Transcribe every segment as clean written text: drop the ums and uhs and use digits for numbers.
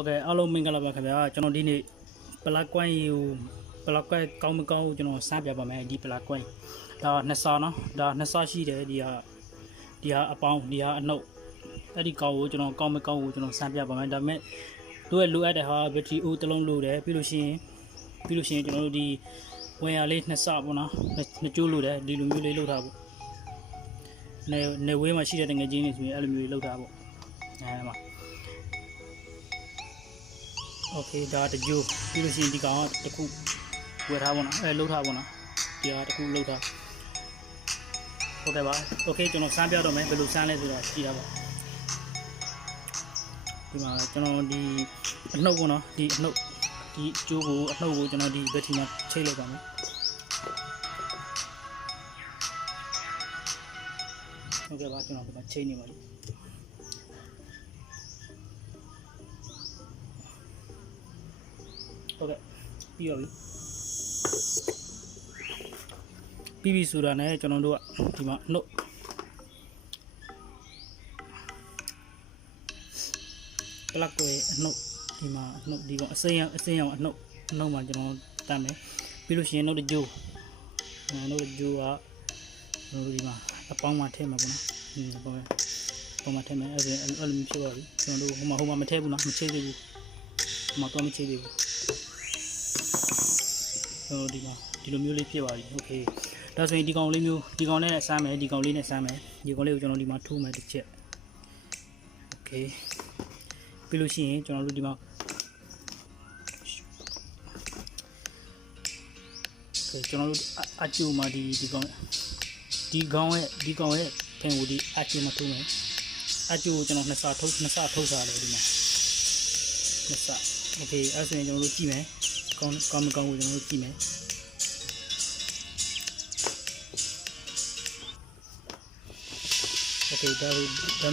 Okay အားလုံးမင်္ဂလာပါခင်ဗျာကျွန်တော်ဒီနေ့ပလက်ကွိုင်းကိုပလက်ကွိုင်းကောင်းမကောင်းကျွန်တော်စမ်းပြပါမယ်ဒီပလက်ကွိုင်းဒါနှစ်စားနော်ဒါနှစ်စားရှိတယ်ဒီဟာအပေါင်းဒီဟာအနှုတ်အဲ့ဒီကောင်ကိုကျွန်တော်ကောင်းမကောင်းကိုကျွန်တော်စမ်းပြပါမယ်ဒါပေမဲ့တို့ရဲ့လိုအပ်တဲ့ဟာဘက်ထရီအိုးတစ်လုံးလိုတယ်ပြီးလို့ရှိရင်ကျွန်တော်တို့ဒီဝင်ရလေးနှစ်စပေါ့နော်နှစ်ကျိုးလိုတယ်ဒီလိုမျိုးလေးလောက်ထားပေါ့နေဝေးမှာရှိတဲ့ငွေချင်းတွေဆိုရင်အဲ့လိုမျိုးလောက်ထားပေါ့အဲမှာโอเคဒါတကြိုးပြီးလို့ရှိရင်ဒီကောင်ကတစ်ခုဝယ်ထားပါတော့အဲလှုပ်ထားပါတော့ဒီဟာတစ်ခုလှုပ်ထားဟုတ်ကဲ့ပါโอเคကျွန်တော်စမ်းပြတော့မယ်ဘယ်လိုစမ်းလဲဆိုတာကြည့်တာပါဒီမှာကျွန်တော်ဒီအနှုတ်ပေါ့နော်ဒီအနှုတ်ဒီကျိုးကိုအနှုတ်ကိုကျွန်တော်ဒီဘက်ထရီမှာချိတ်လိုက်ပါမယ်ဟုတ်ကဲ့ပါကျွန်တော်ဒီမှာချိတ်နေပါလိမ့်ဟုတ်ကဲ့ပြီးပါပြီပြီးဆိုတာနဲ့ကျွန်တော်တို့ကဒီမှာနှုတ်ပလက်ကိုအနှုတ်ဒီမှာနှုတ်ဒီကောင်အစိမ်းရောင်အနှုတ်မှာကျွန်တော်တတ်မယ်ပြီးလို့ရှိရင်နှုတ်တကြိုးကကျွန်တော်တို့ဒီမှာအပေါင်းမှာထည့်မှာပေါ့နော်ဒီအပေါင်းမှာထည့်မယ်အဲ့လိုမျိုးဖြစ်ပါပြီကျွန်တော်တို့ဟိုမှာမထည့်ဘူးနော်မချိတ်သေးဘူးဟိုမှာတော့မချိတ်သေးဘူးဒီမှာဒီလိုမျိုးလေးဖြစ်ပါပြီโอเคဒါဆိုရင်ဒီကောင်လေးမျိုးဒီကောင်နဲ့စမ်းမယ်ဒီကောင်လေးနဲ့စမ်းမယ်ဒီကောင်လေးကိုကျွန်တော်ဒီမှာထိုးမယ်တစ်ချက်โอเคပြီးလို့ရှိရင်ကျွန်တော်တို့ဒီမှာโอเคကျွန်တော်တို့အကျိုးမှာဒီကောင်ရဲ့ဖင်ကိုဒီအကျိုးမှာထိုးမယ်အကျိုးကိုကျွန်တော်နှစ်စထုတ်ထားတယ်ဒီမှာနှစ်စโอเคအဲ့ဆိုရင်ကျွန်တော်တို့ကြည့်မယ်ကောင်းကိုကျွန်တော်တို့ကြည့်မယ်โอเคဒါ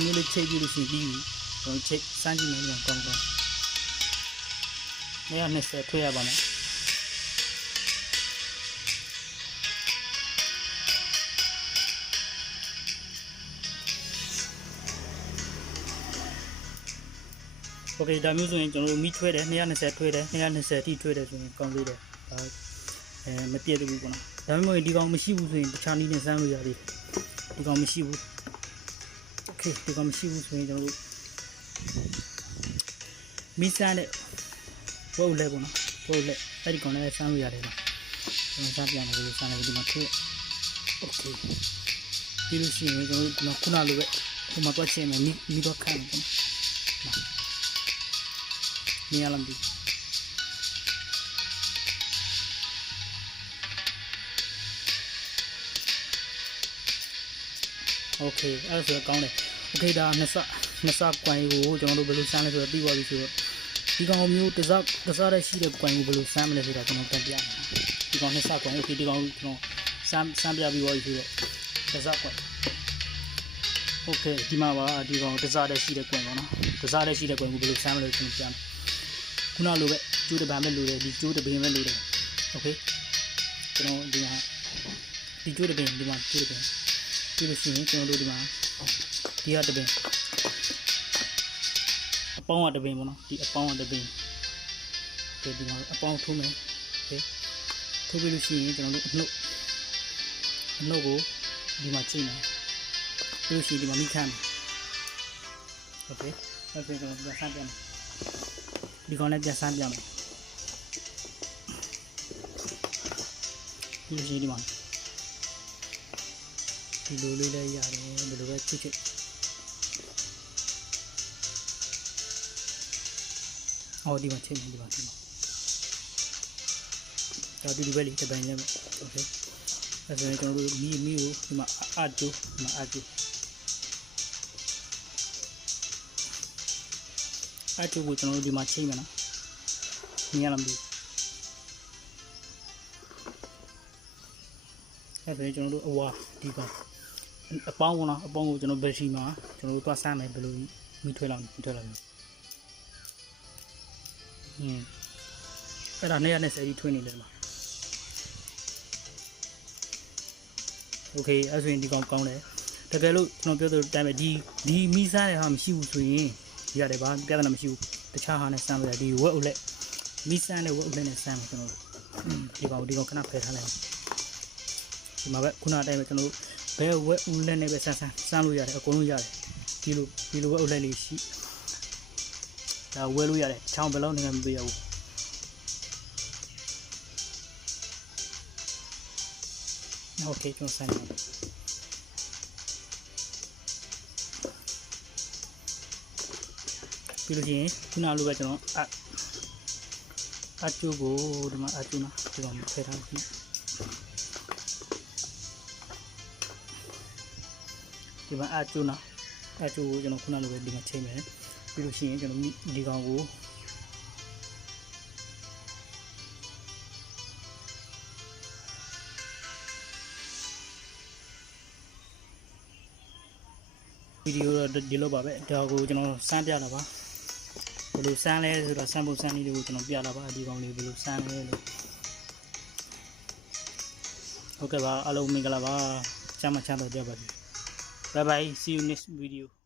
မျိုးလေးချိတ်ပြီးလို့ရှိရင်ပြီးပြီကျွန်တော်ချိတ်စမ်းကြည့်မယ်ဒီမှာကောင်း120ထွေးရပါမယ်โอเคဒါမျိုးဆိုရင်ကျွန်တော်တို့မိထွေးတယ်220ထွေးတယ်220တိထွေးတယ်ဆိုရင်ကောင်းသေးတယ်ဒါမပြည့်သေးဘူးပေါ့နော်ဒါပေမဲ့ဒီကောင်မရှိဘူးဆိုရင်တခြားနည်းနဲ့စမ်းလို့ရသေးတယ်ဒီကောင်မရှိဘူးโอเคဒီကောင်မရှိဘူးဆိုရင်ကျွန်တော်တို့မိစမ်းတဲ့ဝုတ်လဲပေါ့နော်ဝုတ်လဲအဲ့ဒီကောင်လည်းစမ်းလို့ရတယ်နော်ကျွန်တော်စမ်းပြမယ်လို့စမ်းလိုက်ဒီမှာထိုးโอเคပြီးလို့ရှိရင်ကျွန်တော်တို့ခုနလိုပဲဟိုမှာတွက်ချင်မယ်မိတော့ခံတယ်ပေါ့နေရာလမ်းဒီโอเคအဲ့ဒါဆိုကောင်းတယ်โอเคဒါနှစ်စကွိုင်းကိုကျွန်တော်တို့ဘယ်လိုစမ်းလဲဆိုတော့ပြီးသွားပြီဆိုတော့ဒီကောင်မျိုးတစားတဲ့ရှိတဲ့ကွိုင်းကိုဘယ်လိုစမ်းမလဲဆိုတာကျွန်တော်ပြန်ပြမယ်ဒီကောင်နှစ်စကွိုင်းโอเคဒီကောင်ကျွန်တော်စမ်းပြပြီးသွားပြီဆိုတော့တစားကွိုင်းโอเคဒီမှာပါဒီကောင်တစားတဲ့ရှိတဲ့ကွိုင်းပေါ့နော်တစားတဲ့ရှိတဲ့ကွိုင်းကိုဘယ်လိုစမ်းမလဲကျွန်တော်ပြန်ခုနလိုပဲကျိုးတစ်ပံပဲလိုတယ်ဒီကျိုးတစ်ပင်ပဲလိုတယ်โอเคကျွန်တော်ဒီမှာဒီကျိုးတစ်ပင်ဒီမှာကျိုးတစ်ပင်ပြီးလို့ရှိရင်ကျွန်တော်တို့ဒီမှာဒီဟာတစ်ပင်အပေါင်းကတစ်ပင်ပေါ့နော်ဒီအပေါင်းကတစ်ပင်ဒီမှာအပေါင်းထိုးမယ်โอเคထိုးပြီးလို့ရှိရင်ကျွန်တော်တို့အနှုတ်ကိုဒီမှာချိန်မယ်ပြီးလို့ရှိရင်ဒီမှာမိခမ်းမယ်โอเคအဲ့ဒါကျွန်တော်ပြန်ဆန်းပြမယ်ဒီကောင်လည်းပြန်ဆန်းပြမယ်ဒီရှိဒီမှာဒီလိုလေးလည်းရတယ်ဘယ်လိုပဲချစ်အော်ဒီမှာချိန်မယ်ဒီမှာဒါဒီပဲလေတပိုင်းလည်းโอเคအဲ့ဒါကျွန်တော်တို့မီကိုဒီမှာအကျိုးကိုကျွန်တော်တို့ဒီမှာချိန်မယ်နော်မြင်ရလားမသိအဲ့ဒါကျွန်တော်တို့အဝါဒီကောင်အပေါင်းကိုကျွန်တော်ဘက်ထရီမှာကျွန်တော်တို့သွားစမ်းမယ်ဘယ်လိုမိထွေးလောက်အဲ့ဒါ220ထွေးနေတယ်ဒီမှာโอเคအဲ့ဆိုရင်ဒီကောင်ကောင်းတယ်တကယ်လို့ကျွန်တော်ပြောသလိုတိုင်းပဲဒီမီးစားတဲ့ဟာမရှိဘူးဆိုရင်ရတယ်ဗျာပြဿနာမရှိဘူးတ တခြားဟာနဲ့စမ်းလို့ဒီဝက်ဥလက်မီးစမ်းတဲ့ဝက်ဥလက်နဲ့စမ်းမယ်ကျွန်တော်တို့ဒီကောင်ခဏဖယ်ထားလိုက်ဒီမှာပဲခုနအတိုင်းပဲကျွန်တော်တို့ဘဲဝက်ဥလက်နဲ့ပဲစမ်းလို့ရတယ်အကုန်လုံးရတယ်ဒီလိုဝက်ဥလက်လေးရှိဒါဝဲလို့ရတယ်ချောင်းဘယ်လောက်နေမှမပေးရဘူးโอเคကျွန်တော်စမ်းမယ်ပြီးလို့ရှိရင်ခုနလိုပဲကျွန်တော်အကျိုးကိုဒီမှာအကျိုးနော်ဒီကောင်ဖယ်ထားပြီဒီမှာအကျိုးနော်အကျိုးကိုကျွန်တော်ခုနလိုပဲဒီမှာချိန်မယ်ပြီးလို့ရှိရင်ကျွန်တော်ဒီကောင်ကိုဗီဒီယိုတော့ဒီလိုပါပဲဒါကိုကျွန်တော်စမ်းပြတာပါဘယ်လိုစမ်းလဲဆိုတော့စမ်းဖို့စမ်းနည်းတွေကိုကျွန်တော်ပြတာပါဒီကောင်လေးဘယ်လိုစမ်းလဲလို့ဟုတ်ကဲ့ပါအားလုံးမင်္ဂလာပါချမ်းသာကြပါစေ bye bye see you next video